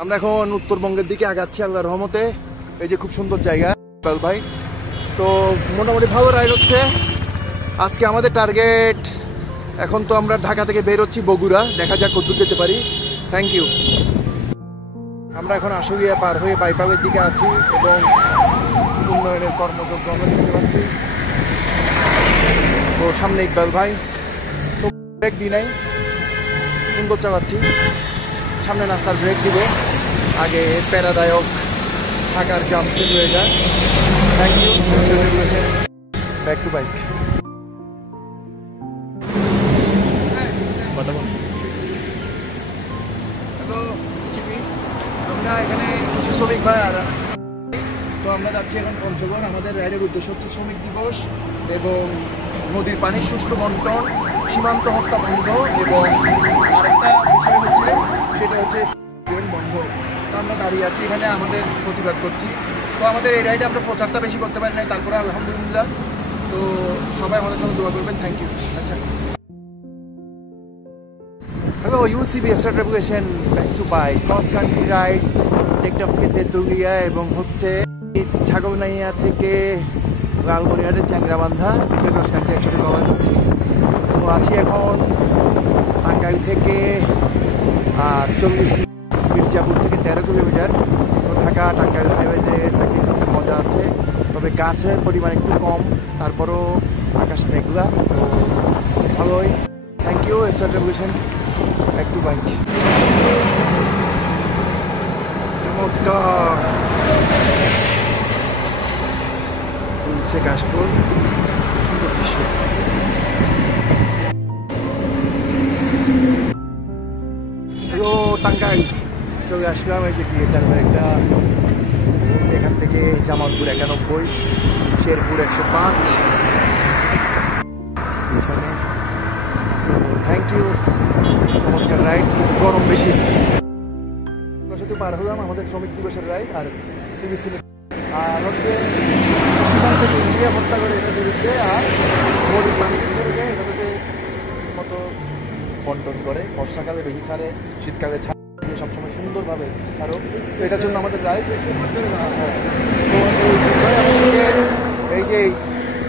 আমরা এখন উত্তরবঙ্গের দিকে আগাচ্ছি আল্লাহর রহমতে। এই যে খুব সুন্দর জায়গা ভাই, তো মোটামুটি ভালো রাইড হচ্ছে। আজকে আমাদের টার্গেট, এখন তো আমরা ঢাকা থেকে বের হচ্ছি বগুড়া, দেখা যাক কতদূর যেতে পারি। Thank you. আমরা এখন আশুলিয়া পার হয়ে বাইপালের দিকে আছি এবং উন্নয়নের কর্মযোগ্য আমরা দেখতে পাচ্ছি। তো সামনে ইকবাল ভাই, তো ব্রেক দিই নাই, সুন্দর চালাচ্ছি। সামনে রাস্তার ব্রেক দিব, আগে প্যারাদায়ক থাকার জাম শেষ হয়ে যায়। Thank you. Back to bike. Hello, আমরা এখানে কিছু শ্রমিক ভাই আর তো আমরা যাচ্ছি এখন পঞ্চগড়। আমাদের রাইডের উদ্দেশ্য হচ্ছে শ্রমিক দিবস এবং নদীর পানির সুষ্ঠু বন্টন, সীমান্ত হত্যা বন্ধ এবং আরেকটা বিষয় হচ্ছে সেটা হচ্ছে বন্ধ। তো আমরা দাঁড়িয়ে আছি এখানে, আমাদের প্রতিবাদ করছি। তো আমাদের এই রাইডে আমরা প্রচারটা বেশি করতে পারি নাই, তারপরে আলহামদুলিল্লাহ। তো সবাই আমাদের জন্য দোয়া করবেন। Thank you. আচ্ছা, hello UCB star revolution, back to bike cross country ride টেকটা থেকে তেঁতুলিয়া এবং হচ্ছে ছাগলনাইয়া থেকে লালমনিরহাটের চ্যাংরাবান্ধা ক্রস কান্ট্রি একসাথে কভার করছি। তো আছি এখন টাঙ্গাইল থেকে আর 40 মির্জাপুর থেকে 13 কিলোমিটার। তো ঢাকা টাঙ্গাইল হাইওয়েতে সাইকেল করতে মজা আছে, তবে গাছের পরিমাণ একটু কম, তারপরও আকাশ মেঘলা, তো ভালোই। Thank you Star revolution, back to bike. চমৎকার চলছে কাশফুল, সুন্দর দৃশ্য। টাঙ্গাইল চলে আসলাম। এই যে ক্রিয়েটার একটা, এখান থেকে জামালপুর 91, শেরপুর 105 পিছনে। সো থ্যাংক ইউ, চমৎকার রাইড। গরম বেশি। শুধু পার হলাম আমাদের শ্রমিক দিবসের রাইড। আর আর হচ্ছে ইন্ডিয়া হত্যা করে এটা বিরুদ্ধে, আর মোদী প্লান্টিং করে যায় এটাতে মতো বন্টন করে। বর্ষাকালে বেশি ছাড়ে, শীতকালে ছাড়ে, সবসময় সুন্দরভাবে ছাড়ো। তো এটার জন্য আমাদের রাইড। এই যে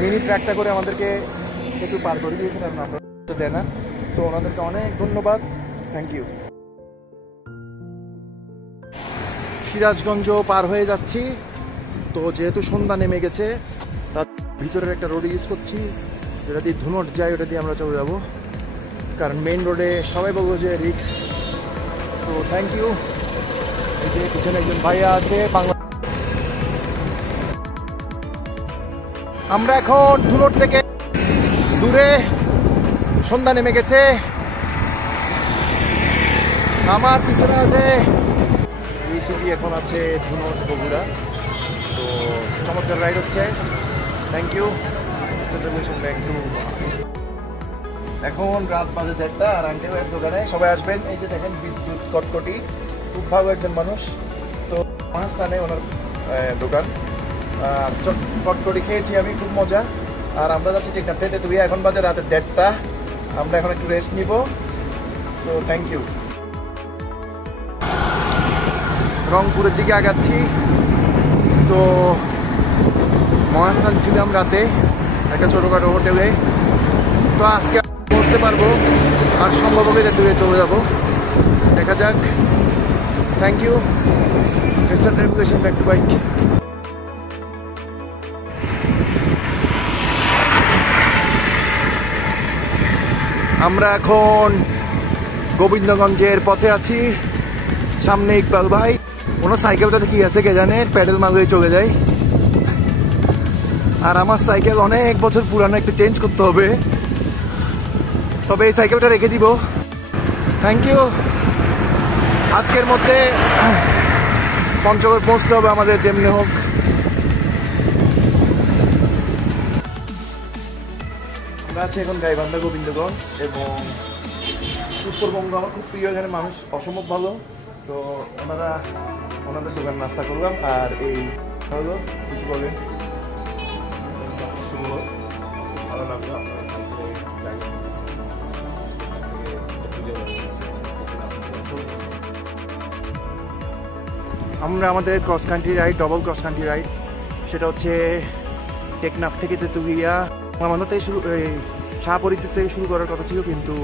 মিনি ট্র্যাকটা করে আমাদেরকে একটু পার করে দিয়েছে, কারণ আমরা দেয় না। সো ওনাদেরকে অনেক ধন্যবাদ, থ্যাংক ইউ। সিরাজগঞ্জ পার হয়ে যাচ্ছি। তো যেহেতু সন্ধ্যা নেমে গেছে, তার ভিতরের একটা রোড ইউজ করছি, যেটা দিয়ে ধুনট যায়, ওটা দিয়ে আমরা চলে যাবো, কারণ মেইন রোডে সবাই বলবো যে রিক্স। তো থ্যাংক ইউ। এই যে পিছনে একজন ভাইয়া আছে বাংলা। আমরা এখন ধুনট থেকে দূরে, সন্ধ্যা নেমে গেছে। আমার পিছনে আছে ইউসিবি, এখন আছে ধুনট বগুড়া। তো চমৎকার রাইড হচ্ছে, থ্যাংক ইউ। Back two. এখন রাত বাজে 1:30 আর আঙ্কেল এক দোকানে, সবাই আসবেন। এই যে দেখেন বিদ্যুৎ কটকটি, খুব ভালো একজন মানুষ। তো স্থানে ওনার দোকান, কটকটি খেয়েছি আমি, খুব মজা। আর আমরা যাচ্ছি টেকনাফ থেকে তুই, এখন বাজে রাতে 1:30। আমরা এখন একটু রেস্ট নিব। তো থ্যাংক ইউ। রংপুরের দিকে আগাচ্ছি। তো মহাস্থান ছিলাম রাতে একটা ছোটোখাটো হোটেলে। তো আজকে বসতে পারবো, আর সম্ভব হলে দূরে চলে যাবো, দেখা যাক। Thank you Star revolution, back to bike. আমরা এখন গোবিন্দগঞ্জের পথে আছি। সামনে ইকবাল ভাই, ওনার সাইকেলটাতে কি আছে কে জানে, প্যাডেল মারলে চলে যায়। আর আমার সাইকেল অনেক বছর পুরানো, একটু চেঞ্জ করতে হবে, তবে এই সাইকেলটা রেখে দিব। Thank you. আজকের মধ্যে পঞ্চগড় পৌঁছতে হবে আমাদের যেমনি হোক। আমরা আছি এখন গাইবান্ধা গোবিন্দগঞ্জ এবং উত্তরবঙ্গ আমার খুব প্রিয়, এখানে মানুষ অসম্ভব ভালো। তো ওনাদের দোকান নাস্তা করলাম। আর এই হলো কিছু বলেন। ভালো লাগলো আপনারা সাইকেলে জায়গা দিতেছেন। আমরা আমাদের cross country ride, double cross country ride, সেটা হচ্ছে টেকনাফ থেকে তেতুলিয়া আমাদের থেকে শুরু, শাহপরীর থেকে শুরু করার কথা ছিল, কিন্তু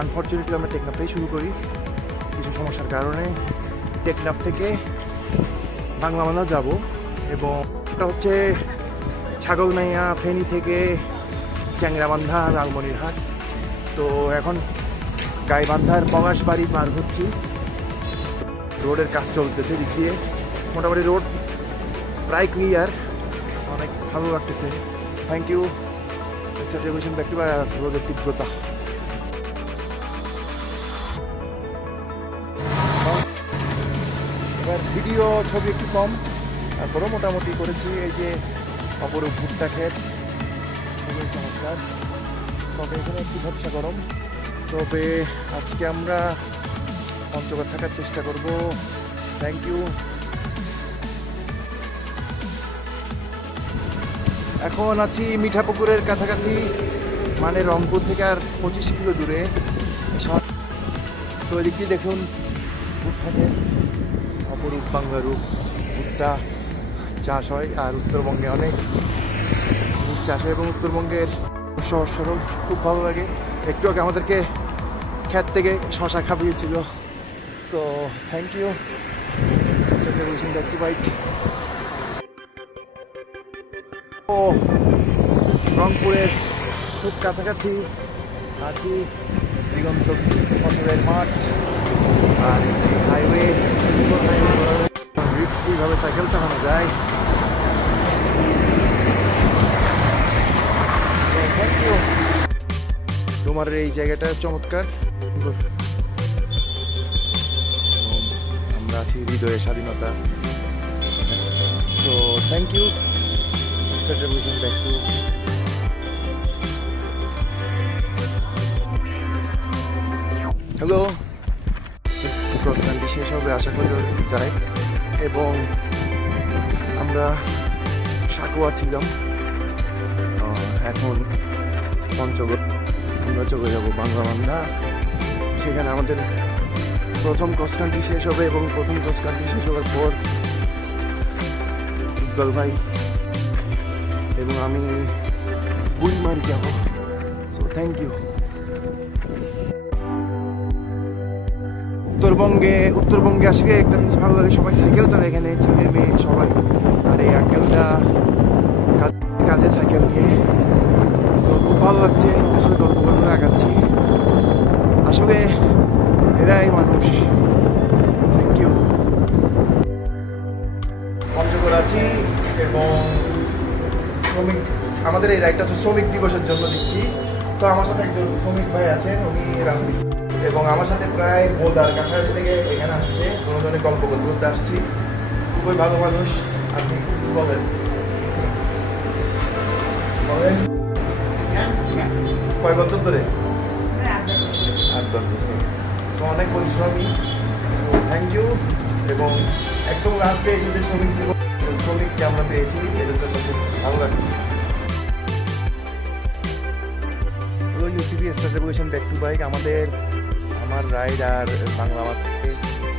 আনফর্চুনেটলি আমরা টেকনাফ থেকে শুরু করি কিছু সমস্যার কারণে। টেকনাফ থেকে বাংলামানা যাব এবং এটা হচ্ছে ছাগলনাইয়া ফেনী থেকে চ্যাংরাবান্ধা লালমনিরহাট। তো এখন গাইবান্ধার পগাশবাড়ি পার হচ্ছি। রোডের কাজ চলতেছে দিক দিয়ে, মোটামুটি রোড প্রায় ক্লিয়ার, অনেক ভালো লাগতেছে। থ্যাংক ইউ মিস্টার টেলিভিশন ব্যক্তি বা রোডের তীব্রতা। এবার ভিডিও ছবি একটু কম, তারপরেও মোটামুটি করেছি। এই যে অপরূপ ভুট্টা ক্ষেত, খুবই চমৎকার, তবে এখানে একটু ভরসা গরম। তবে আজকে আমরা পঞ্চগড় থাকার চেষ্টা করব। Thank you. এখন আছি মিঠাপুকুরের কাছাকাছি, মানে রংপুর থেকে আর 25 কিলো দূরে। তো এদিক দিয়ে দেখুন ভুট্টা ক্ষেত, অপরূপ বাংলা রূপ, ভুট্টা চাষ হয় আর উত্তরবঙ্গে অনেক জিনিস চাষ হয় এবং উত্তরবঙ্গের সহজ সরল, খুব ভালো লাগে। একটু আগে আমাদেরকে ক্ষেত থেকে শশা খাবিয়েছিল। সো থ্যাংক ইউ বলছেন দেখতে বাইক। ও রংপুরের খুব কাছাকাছি আছি, দিগন্ত ফসলের মাঠ আর হাইওয়ে, রিক্স কীভাবে সাইকেল চালানো যায়। Thank you. তোমার এই জায়গাটা চমৎকার, আমরা আছি হৃদয়ের স্বাধীনতা। So thank you mister television back to. Hello, cross country শেষ হবে আশা করি যায়, এবং আমরা সাকুয়া ছিলাম, এখন পঞ্চগড় আমরা চলে যাবো বাংলামান্ধা। সেখানে আমাদের প্রথম ক্রস কান্ট্রি শেষ হবে এবং প্রথম ক্রস কান্ট্রি শেষ হওয়ার পর ইকবাল ভাই এবং আমি বুড়িমারি যাব। So thank you. উত্তরবঙ্গে আসলে একটা জিনিস ভালো লাগে, সবাই সাইকেল চালায় এখানে, ছেলে মেয়ে সবাই, আর এই আঙ্কেলটা কাজে সাইকেল নিয়ে। তো খুব ভালো লাগছে, আসলে গল্প করে আগাচ্ছি, আসলে এরাই মানুষ। Thank you. পঞ্চগড় আছি এবং শ্রমিক, আমাদের এই রাইডটা হচ্ছে শ্রমিক দিবসের জন্য দিচ্ছি। তো আমার সাথে একজন শ্রমিক ভাই আছেন, উনি রাজমিস্ত্রি, এবং আমার সাথে প্রায় বোদার কাছাকাছি থেকে এখানে আসছে, কোনো ধরনের গল্প করতে করতে আসছি। খুবই ভালো মানুষ। আপনি কিছু বলেন? কয় বছর ধরে? 8-10 বছর। তো অনেক পরিশ্রমী। Thank you. এবং একদম লাস্টে এসে যে শ্রমিককে আমরা পেয়েছি, এদের জন্য খুব ভালো লাগছে। UCB star revolution back to bike. আমার রাইড আর বাংলা থেকে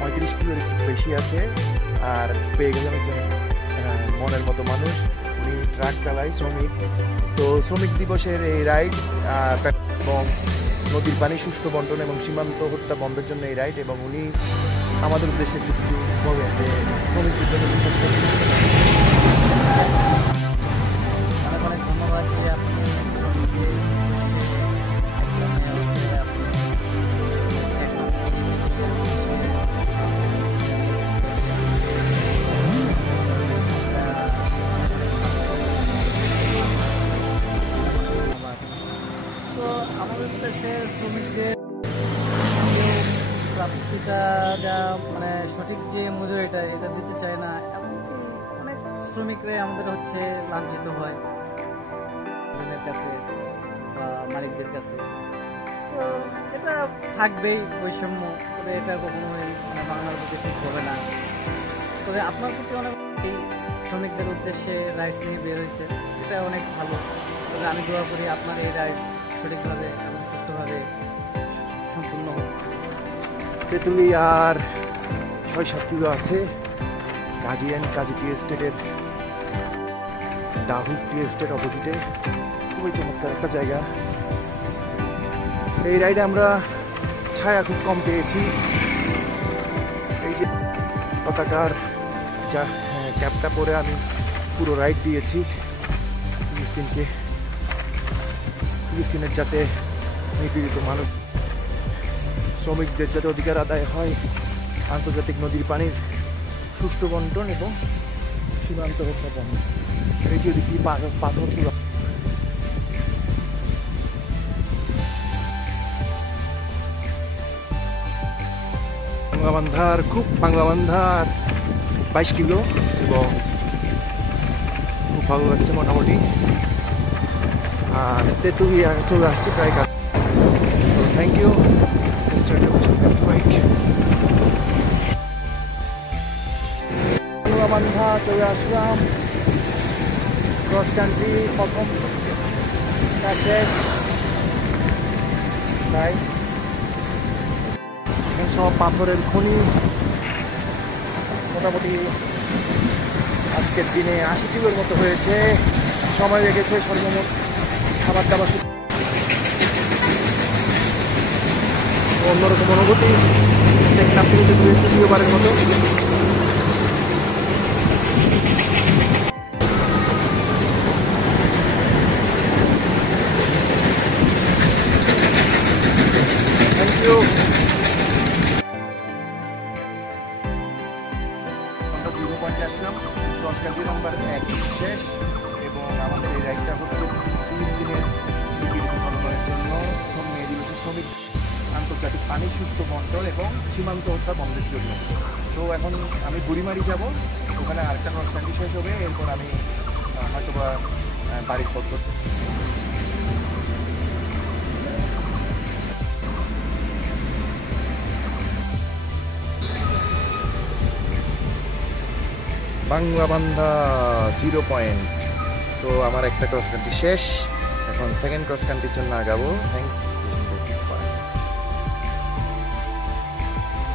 35 কিলোর একটু বেশি আছে, আর পেয়ে গেলাম একজন মনের মতো মানুষ, উনি ট্রাক চালায়, শ্রমিক। তো শ্রমিক দিবসের এই রাইড এবং নদীর পানি সুষ্ঠু বন্টন এবং সীমান্ত হত্যা বন্ধের জন্য এই রাইড, এবং উনি আমাদের উদ্দেশ্যে কিছু বলেন যে শ্রমিকদের জন্য অনেক অনেক ধন্যবাদ যে আপনি শ্রমিকদের প্রাপ্তিটা যা মানে সঠিক যে মজুরিটা এটা দিতে চায় না, এমনকি অনেক শ্রমিকরাই আমাদের হচ্ছে লাঞ্ছিত হয় কাছে বা মালিকদের কাছে। তো এটা থাকবেই বৈষম্য, তবে এটা কখনোই মানে বাংলার প্রতি ঠিক হবে না। তবে আপনার প্রতি অনেক শ্রমিকদের উদ্দেশ্যে রাইটস নিয়ে বের হয়েছে, এটা অনেক ভালো। তবে আমি দোয়া করি আপনার এই রাইটস সঠিকভাবে এবং সুষ্ঠুভাবে সম্পূর্ণ হোক। তেঁতুলিয়ার 6-7 কিলো আছে কাজী and Kazi T এস্টেটের ডাহুক tea estate অপোজিটে খুবই চমৎকার একটা জায়গা। এই রাইডে আমরা ছায়া খুব কম পেয়েছি। এই যে পতাকার যা ক্যাপটা পরে আমি পুরো রাইড দিয়েছি ফিলিস্তিনের যাতে নিপীড়িত মানুষ শ্রমিকদের যাতে অধিকার আদায় হয়, আন্তর্জাতিক নদীর পানির সুষ্ঠু বন্টন এবং সীমান্ত হত্যা বন্ধ। এই যে দেখি পাথর বাংলাবান্ধার 22 কিলো এবং খুব ভালো লাগছে মোটামুটি। আর তেতুলিয়া চলে আসছে প্রায় কাজ। Thank you. বাংলাবান্ধা চলে আসলাম, ক্রস কান্ট্রি প্রথম শেষ তাই সব পাথরের খনি। মোটামুটি আজকের দিনে 80 কিলোর মতো হয়েছে, সময় লেগেছে সর্বমোট খাবার দাবার অন্যরকম অনুভূতি। টেকনাফ থেকে তৃতীয়বারের মতো থ্যাংক ইউ। আমরা জিরো পয়েন্টে আসলাম, ক্রস কান্ট্রি নাম্বার 1 শেষ এবং আমাদের এই রাইডটা হচ্ছে 3 দিনের বিকরণের জন্য মে দিবসে শ্রমিক আন্তর্জাতিক পানি সুস্থ বন্টন এবং সীমান্ত হত্যা বন্ধের জন্য। তো এখন আমি বুড়িমারি যাব, ওখানে আরেকটা ক্রস কান্ট্রি শেষ হবে, এরপর আমি হয়তোবা বাড়ির পদ্ধতি বাংলাবান্ধা 0 পয়েন্ট। তো আমার একটা ক্রস কান্ট্রি শেষ, এখন সেকেন্ড ক্রস কান্ট্রির জন্য আগাবো। থ্যাংক